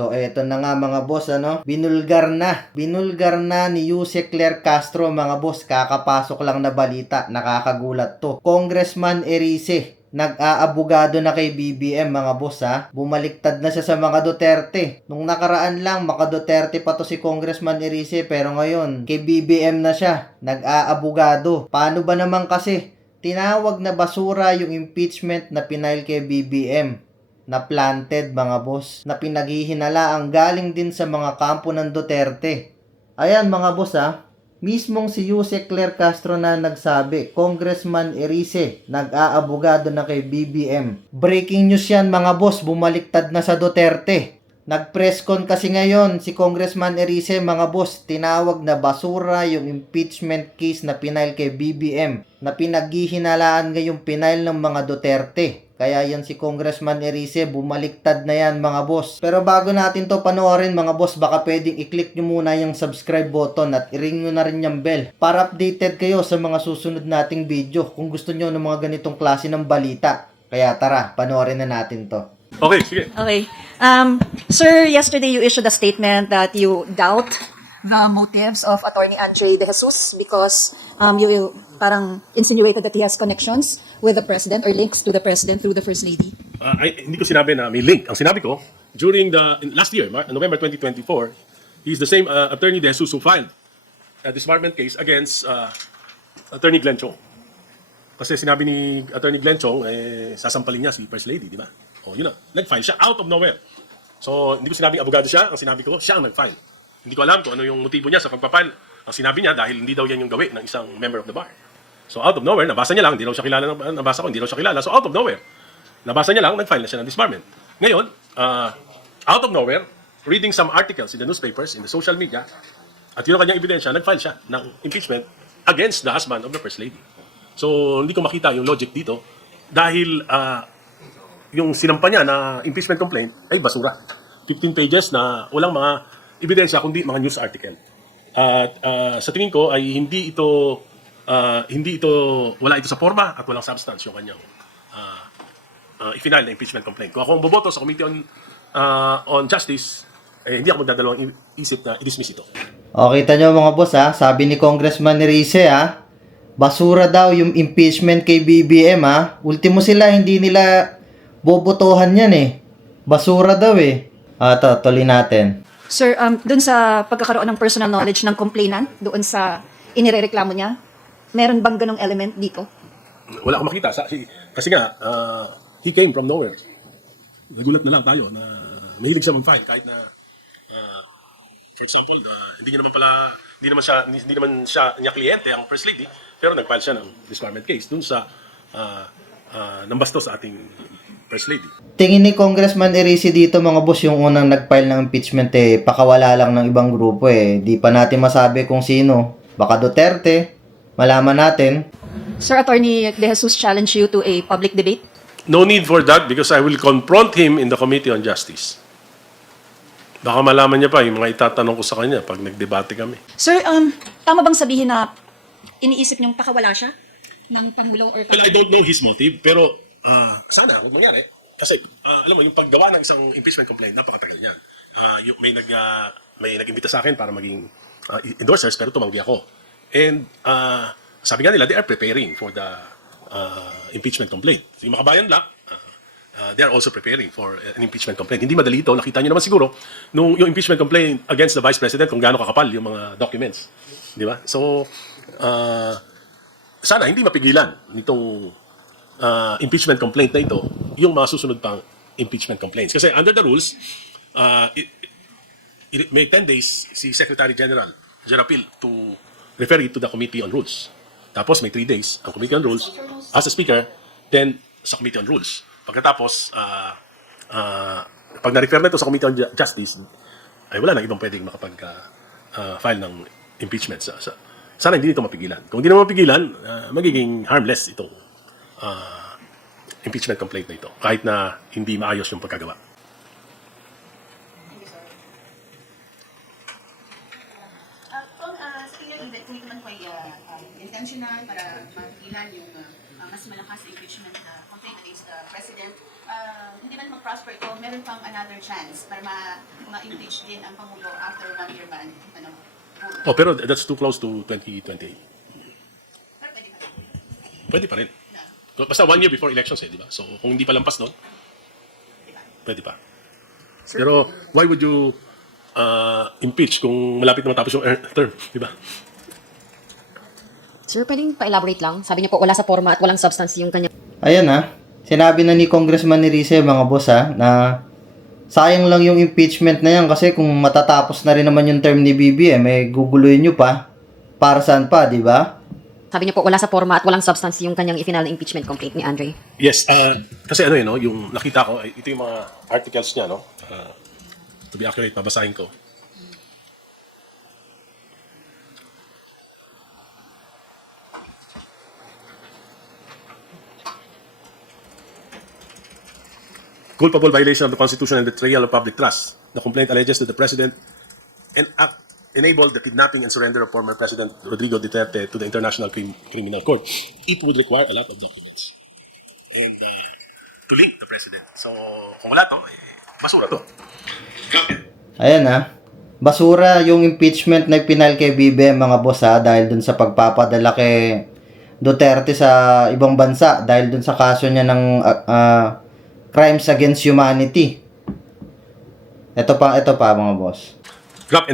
So eto na nga mga boss, binulgar na ni Yuse Claire Castro mga boss, kakapasok lang na balita, nakakagulat to. Congressman Erice, nag-aabogado na kay BBM mga boss bumaliktad na siya sa mga Duterte. Nung nakaraan lang, maka Duterte pa to si Congressman Erice, pero ngayon, kay BBM na siya, nag-aabogado. Paano ba naman kasi? Tinawag na basura yung impeachment na pinail kay BBM. Na planted mga boss, na pinaghihinala ang galing din sa mga kampo ng Duterte. Ayan mga boss mismong si Yuse Claire Castro na nagsabi, Congressman Erice, nag-aabogado na kay BBM. Breaking news yan mga boss, bumaliktad na sa Duterte. Nag-press con kasi ngayon si Congressman Erice mga boss, tinawag na basura yung impeachment case na pinail kay BBM, na pinaghihinalaan ngayong pinail ng mga Duterte. Kaya yan si Congressman Erice, bumaliktad na yan mga boss. Pero bago natin to panoorin mga boss, baka pwedeng i-click nyo muna yung subscribe button at i-ring nyo na rin yung bell para updated kayo sa mga susunod nating video kung gusto nyo ng mga ganitong klase ng balita. Kaya tara, panoorin na natin to. Okay, sige. Okay. Sir, yesterday you issued a statement that you doubt the motives of Attorney Andre De Jesus because you parang insinuated that he has connections with the President or links to the President through the First Lady. Hindi ko sinabi na may link. Ang sinabi ko, during last year, November 2024, he's the same Attorney De Jesus who filed a disbarment case against Attorney Glenn Chong. Kasi sinabi ni Attorney Glenn Chong, sasampalin niya si First Lady, di ba? O, yun na. Nag-file siya out of nowhere. So, hindi ko sinabing abogado siya. Ang sinabi ko, siya ang nag-file. Hindi ko alam kung ano yung motibo niya sa pagpapile. Ang sinabi niya, dahil hindi daw yan yung gawi ng isang member of the bar. So, out of nowhere, nabasa niya lang, hindi daw siya kilala, nabasa ko, hindi daw siya kilala. So, out of nowhere, nabasa niya lang, nag-file na siya ng disbarment. Ngayon, out of nowhere, reading some articles in the newspapers, in the social media, at yun ang kanyang ebidensya, nag-file siya ng impeachment against the husband of the First Lady. So, hindi ko makita yung logic dito dahil yung sinampa niya na impeachment complaint ay basura. 15 pages na walang mga ebidensya kundi mga news article. At sa tingin ko ay wala ito sa forma at walang substance yung kanyang i-final na impeachment complaint. Kung ako ang boboto sa Committee on Justice, hindi ako magdadalawang isip na i-dismiss ito. O, kita nyo mga boss sabi ni Congressman Erice basura daw yung impeachment kay BBM Ultimo sila, hindi nila bobotohan yan basura daw tuloy natin. Sir, dun sa pagkakaroon ng personal knowledge ng complainant, doon sa inirereklamo niya, meron bang ganong element dito? Wala akong makita. Kasi nga, he came from nowhere. Nagulat na lang tayo na mahilig siya mag-file kahit na, for example, hindi naman siya niya kliyente ang First Lady, pero nag-file siya ng disbarment case dun sa nambasto sa ating First Lady. Tingin ni Congressman Erice dito mga boss, yung unang nag-file ng impeachment pakawala lang ng ibang grupo Di pa natin masabi kung sino. Baka Duterte, malaman natin. Sir, Attorney De Jesus challenge you to a public debate? No need for that because I will confront him in the Committee on Justice. Baka malaman niya pa yung mga itatanong ko sa kanya pag nagdebate kami. Sir, tama bang sabihin na iniisip niyong pakawala siya ng Pangulo or Well, I don't know his motive, pero sana huwag mangyari. Kasi, alam mo, yung paggawa ng isang impeachment complaint, napakatagal niyan. May nag-imbita sa akin para maging endorsers, pero tumanggi ako. And sabi nga nila, they are preparing for the impeachment complaint. So, yung makabayan lang, they are also preparing for an impeachment complaint. Hindi madali ito. Nakita niyo naman siguro yung impeachment complaint against the Vice President kung gaano kakapal yung mga documents. Di ba? So, sana hindi mapigilan nitong impeachment complaint na ito yung mga susunod pang impeachment complaints. Kasi under the rules, may 10 days si Secretary General Jerapil to refer it to the Committee on Rules. Tapos may 3 days ang Committee on Rules as a speaker, then sa Committee on Rules. Pagkatapos, pag na-refer na ito sa Committee on Justice, ay wala nang ibang pwedeng makapag-file ng impeachment. Sana hindi ito mapigilan. Kung hindi naman mapigilan, magiging harmless itong impeachment complaint na ito, kahit na hindi maayos yung pagkagawa. Kung sa tingin kung ito man po ay intentional para mapigilan yung mas malakas na impeachment complaint against the president, hindi man mag-prosper ito, meron pang another chance para ma-impeach din ang Pangulo after 1 year ban. Rule. Oh, pero that's too close to 2028. Pero pwede pa. Pwede pa rin. Na, Basta 1 year before elections di ba? So kung hindi pa lampas nun, di ba? pwede pa. Pero why would you impeach kung malapit na matapos yung term, di ba? Sir, pwedeng pa-elaborate lang? Sabi niyo po, wala sa forma at walang substance yung kanya. Ayan sinabi na ni Congressman Erice mga boss na sayang lang yung impeachment na yan kasi kung matatapos na rin naman yung term ni BBM, guguluhin nyo pa. Para saan pa, di ba? Sabi niyo po, wala sa forma at walang substance yung kanyang ifinal na impeachment complaint ni Andre. Yes, kasi no, yung nakita ko, ito yung mga articles niya, no? To be accurate, babasahin ko. Culpable violation of the Constitution and betrayal of public trust. The complaint alleges that the President enabled the kidnapping and surrender of former President Rodrigo Duterte to the International Criminal Court. It would require a lot of documents. And to link the President. So, kung wala to, basura to. Ayan basura yung impeachment na pinal kay BBM mga boss dahil dun sa pagpapadala kay Duterte sa ibang bansa dahil dun sa kaso niya ng crimes against humanity. Ito pa mga boss. Graft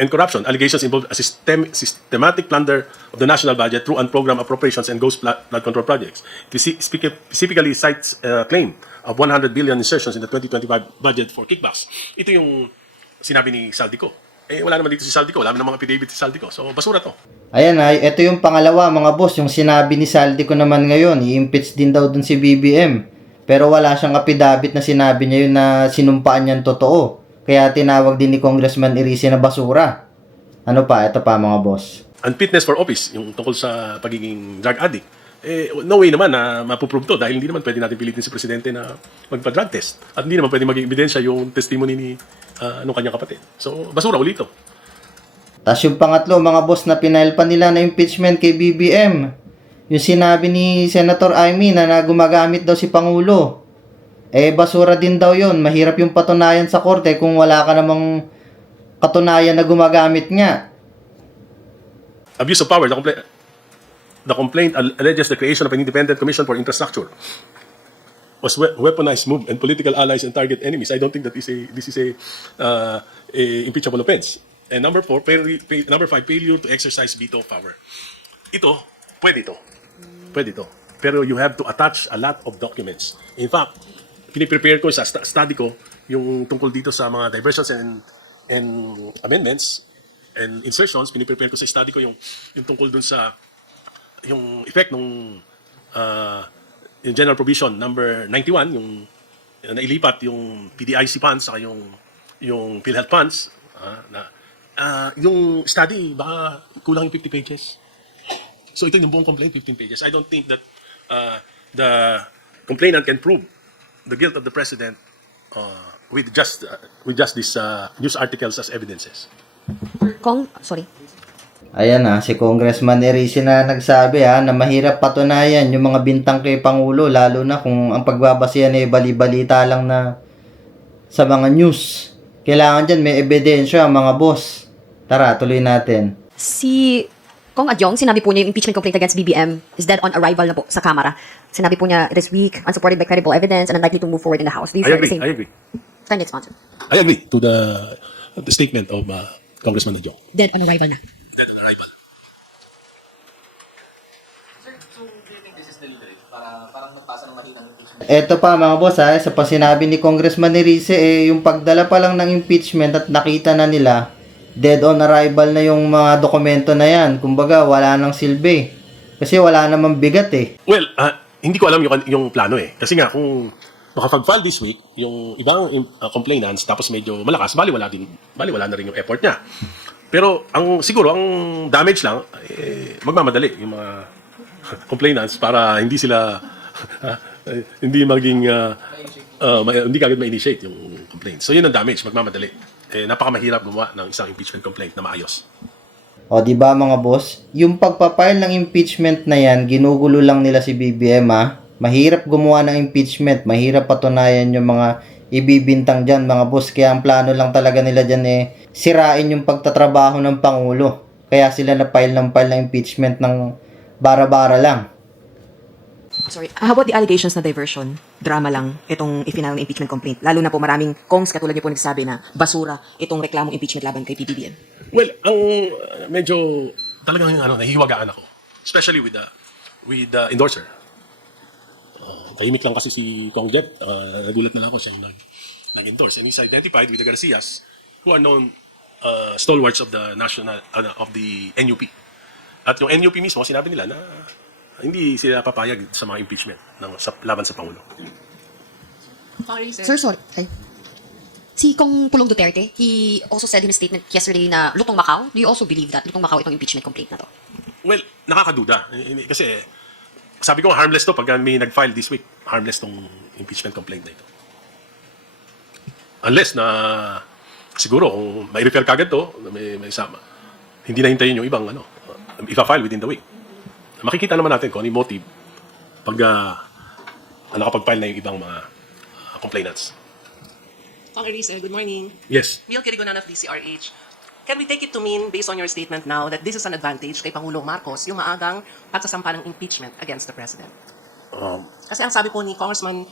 and corruption. Allegations involve a systematic plunder of the national budget through unprogrammed appropriations and ghost flood control projects. It specifically cites a claim of 100 billion insertions in the 2025 budget for kickbacks. Ito yung sinabi ni Saldico. Wala naman dito si Saldico. Wala naman mga affidavit si Saldico. So, basura to. Ayan ito yung pangalawa mga boss. Yung sinabi ni Saldico naman ngayon, i-impeach din daw dun si BBM. Pero wala siyang affidavit na sinabi niya yun na sinumpaan niyan totoo. Kaya tinawag din ni Congressman Erice na basura. Ano pa? Ito pa mga boss. Unfitness for office, yung tungkol sa pagiging drug addict. No way naman na mapuprove to dahil hindi naman pwede natin pilitin si Presidente na magpa-drug test. At hindi naman pwede maging ebidensya yung testimony ni nung kanyang kapatid. So, basura ulit to. Tapos yung pangatlo, mga boss na pinail pa nila na impeachment kay BBM. Yung sinabi ni Senator Amy na gumagamit daw si Pangulo. Basura din daw yun. Mahirap yung patunayan sa korte kung wala ka namang katunayan na gumagamit nga. Abuse of power. The complaint alleges the creation of an independent commission for infrastructure was weaponized move and political allies and target enemies. I don't think that this is a impeachable offense. And number 5, failure to exercise veto power. Ito, pwede ito. Pero you have to attach a lot of documents. In fact, piniprepare ko sa study ko yung tungkol dito sa mga diversions and amendments and insertions. Piniprepare ko sa study ko yung tungkol dun sa yung effect ng yung general provision number 91, yung nailipat yung PDIC funds saka yung PhilHealth funds yung study baka kulang yung 50 pages. So ito yung buong complaint, 15 pages. I don't think that the complainant can prove the guilt of the president with just these news articles as evidences. Sorry. Ayan si Congressman Erice na nagsabi na mahirap patunayan yung mga bintang kay Pangulo lalo na kung ang pagbabasihan bali-balita lang na sa mga news. Kailangan dyan may ebidensya mga boss. Tara, tuloy natin. Si Kong Adjong, sinabi po niya yung impeachment complaint against BBM is dead on arrival na po sa Kamara. Sinabi po niya, it is weak, unsupported by credible evidence, and unlikely to move forward in the House. Do you I feel the agree. same? I agree. Kindly respond, sir. I agree to the statement of Congressman Adjong. Dead on arrival na. Dead on arrival. Eto pa mga boss sa pa sinabi ni Congressman Erice yung pagdala pa lang ng impeachment at nakita na nila dead on arrival na yung mga dokumento na yan. Kumbaga wala nang silbi. Kasi wala namang bigat Well, hindi ko alam yung plano Kasi nga kung makapag-file this week, yung ibang complainants tapos medyo malakas, bali wala na rin yung effort niya. Pero siguro ang damage lang magmamadali yung mga complainants para hindi sila hindi maging hindi kagad ma-initiate yung complaint. So yun ang damage, magmamadali. Napakamahirap gumawa ng isang impeachment complaint na maayos. O, di ba mga boss? Yung pagpapile ng impeachment na yan, ginugulo lang nila si BBM ha. Mahirap gumawa ng impeachment, mahirap patunayan yung mga ibibintang dyan mga boss. Kaya ang plano lang talaga nila dyan sirain yung pagtatrabaho ng Pangulo. Kaya sila na-file ng impeachment ng bara-bara lang. Sorry, how about the allegations na diversion? Drama lang itong ifinal ng impeachment complaint. Lalo na po maraming kongs katulad niyo po nagsabi na basura itong reklamong impeachment laban kay PBBM. Well, ang medyo talagang nahihiwagaan ako. Especially with the endorser. Tahimik lang kasi si Kong Jet. Nagulat na lang ako siya yung nag-endorse. And he's identified with the Garcias who are known stalwarts of the national of the NUP. At yung NUP mismo, sinabi nila na hindi sila papayag sa mga impeachment laban sa Pangulo. Sorry, sir. Sir, sorry. Ay. Si Kong Pulong Duterte, he also said in a statement yesterday na Lutong Macau. Do you also believe that Lutong Macau itong impeachment complaint na to? Well, nakakaduda. Kasi sabi ko harmless to pag may nag-file this week. Harmless tong impeachment complaint na ito. Unless na siguro kung may refer kagad to, may sama. Hindi na hintayin yung ibang ipa-file within the week. Makikita naman natin kung ano yung motive pag nakapag-file na yung ibang mga complainants. Kong Erice, good morning. Yes. Mil Kirigonan of DCRH. Can we take it to mean, based on your statement now, that this is an advantage kay Pangulong Marcos, yung maagang pagsasampa ng impeachment against the President? Kasi ang sabi po ni Congressman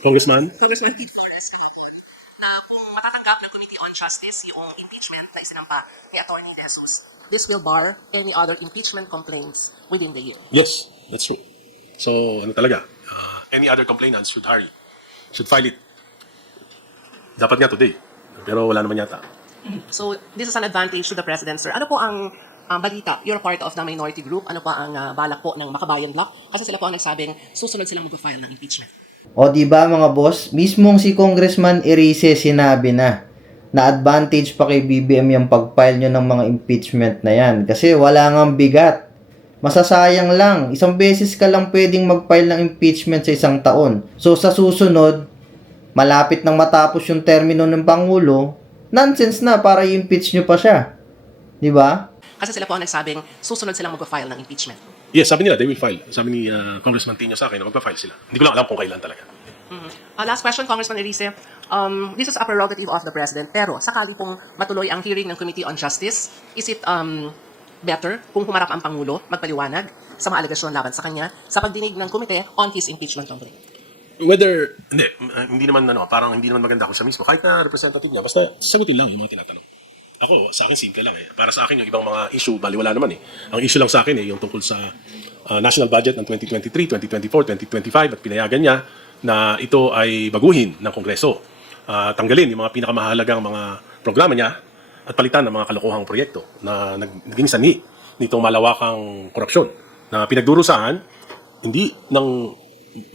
Congressman? Congressman Pete Flores kahapon, na kung matatanggap ng Committee on Justice yung impeachment na isinampa ni Atty. De Jesus, this will bar any other impeachment complaints within the year. Yes, that's true. So, talaga, any other complainants should hurry. Should file it. Dapat nga today. Pero wala naman yata. So, this is an advantage to the President, sir. Ano po ang balita? You're part of the minority group. Ano pa ang balak po ng Makabayan Bloc? Kasi sila po ang nagsabing susunod silang mag-file ng impeachment. O, di ba mga boss? Mismong si Congressman Erice sinabi na advantage pa kay BBM yung pag-file nyo ng mga impeachment na yan. Kasi wala ngang bigat. Masasayang lang. Isang beses ka lang pwedeng mag-file ng impeachment sa isang taon. So, sa susunod, malapit nang matapos yung termino ng Pangulo, nonsense na para i-impeach nyo pa siya. Di ba? Kasi sila po ang nagsabing susunod silang mag-file ng impeachment. Yes, sabi nila, they will file. Sabi ni Congressman Tino sa akin, magpa-file sila. Hindi ko lang alam kung kailan talaga. Last question, Congressman Erice. This is a prerogative of the President, pero sakali pong matuloy ang hearing ng Committee on Justice, is it better kung humarap ang Pangulo, magpaliwanag sa mga alegasyon laban sa kanya sa pagdinig ng komite on his impeachment complaint? Whether, hindi naman parang hindi naman maganda ako sa mismo. Kahit na representative niya, basta sagutin lang yung mga tinatanong. Ako, sa akin simple lang eh. Para sa akin yung ibang mga issue, baliwala naman eh. Ang issue lang sa akin yung tungkol sa national budget ng 2023, 2024, 2025 at pinayagan niya na ito ay baguhin ng Kongreso. Tanggalin yung mga pinakamahalagang mga programa niya at palitan ng mga kalokohang proyekto na naging sanhi nitong malawakang korupsyon na pinagdurusahan hindi ng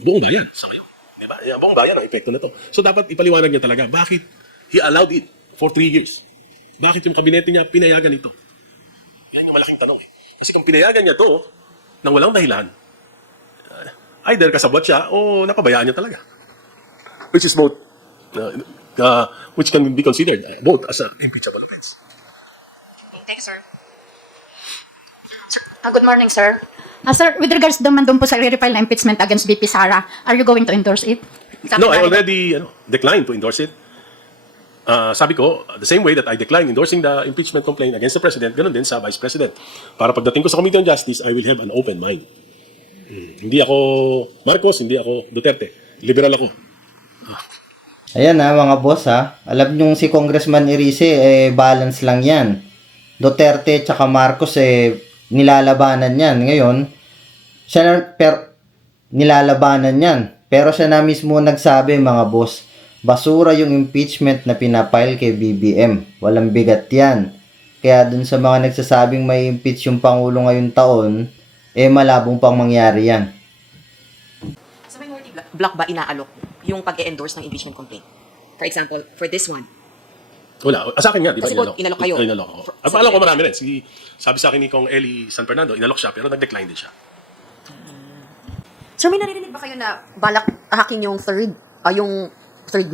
buong bayan sa ngayon. Diba? Yung buong bayan ang epekto na to. So dapat ipaliwanag niya talaga bakit he allowed it for 3 years. Bakit yung kabinete niya pinayagan ito? Yan yung malaking tanong. Kasi kung pinayagan niya to nang walang dahilan, either kasabot siya o napabayaan niya talaga. Which is both, which can be considered both as an impeachable offense. Thanks, sir. Good morning, sir. Sir, with regards naman doon po sa re-refile na impeachment against VP Sara, are you going to endorse it? No, I already declined to endorse it. Sabi ko, the same way that I declined endorsing the impeachment complaint against the President, ganun din sa Vice President. Para pagdating ko sa Committee on Justice, I will have an open mind. Hindi ako Marcos, hindi ako Duterte. Liberal ako. Ayan mga boss Alam nyo si Congressman Erice, balance lang yan. Duterte tsaka Marcos, nilalabanan yan. Ngayon, nilalabanan yan. Pero siya na mismo nagsabi mga boss, basura yung impeachment na pinapile kay BBM. Walang bigat yan. Kaya dun sa mga nagsasabing may impeach yung Pangulo ngayong taon, malabong pang mangyari yan. Sa minority block ba inaalok yung pag-e-endorse ng impeachment complaint? For example, for this one. Wala. Sa akin nga, di ba? Kasi po, inalok kayo. Inalok ako. At alam ko marami rin. Sabi sa akin ni Kong Eli San Fernando, inalok siya, pero nag-decline din siya. Sir, may naririnig ba kayo na balak hacking yung third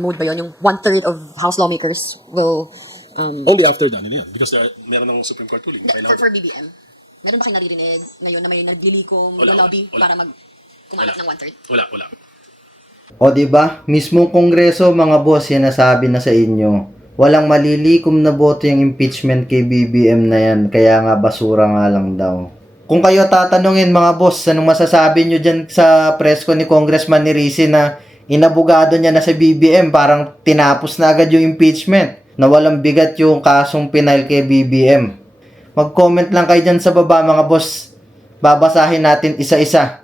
mode ba yun? Yung 1/3 of House lawmakers will Only after done yan. Because meron ng Supreme Court ruling. For BBM, meron ba kayo naririnig ngayon na may naglilikong lobby para kumalat ng 1/3? Wala. O di ba? Mismong Kongreso mga boss yan nasabi na sa inyo. Walang malilikom na boto yung impeachment kay BBM na yan. Kaya nga basura nga lang daw. Kung kayo tatanungin mga boss, anong masasabi nyo dyan sa presko ni Congressman Erice na inabogado niya na sa BBM, parang tinapos na agad yung impeachment, na walang bigat yung kasong pinail kay BBM. Mag-comment lang kayo dyan sa baba mga boss. Babasahin natin isa-isa.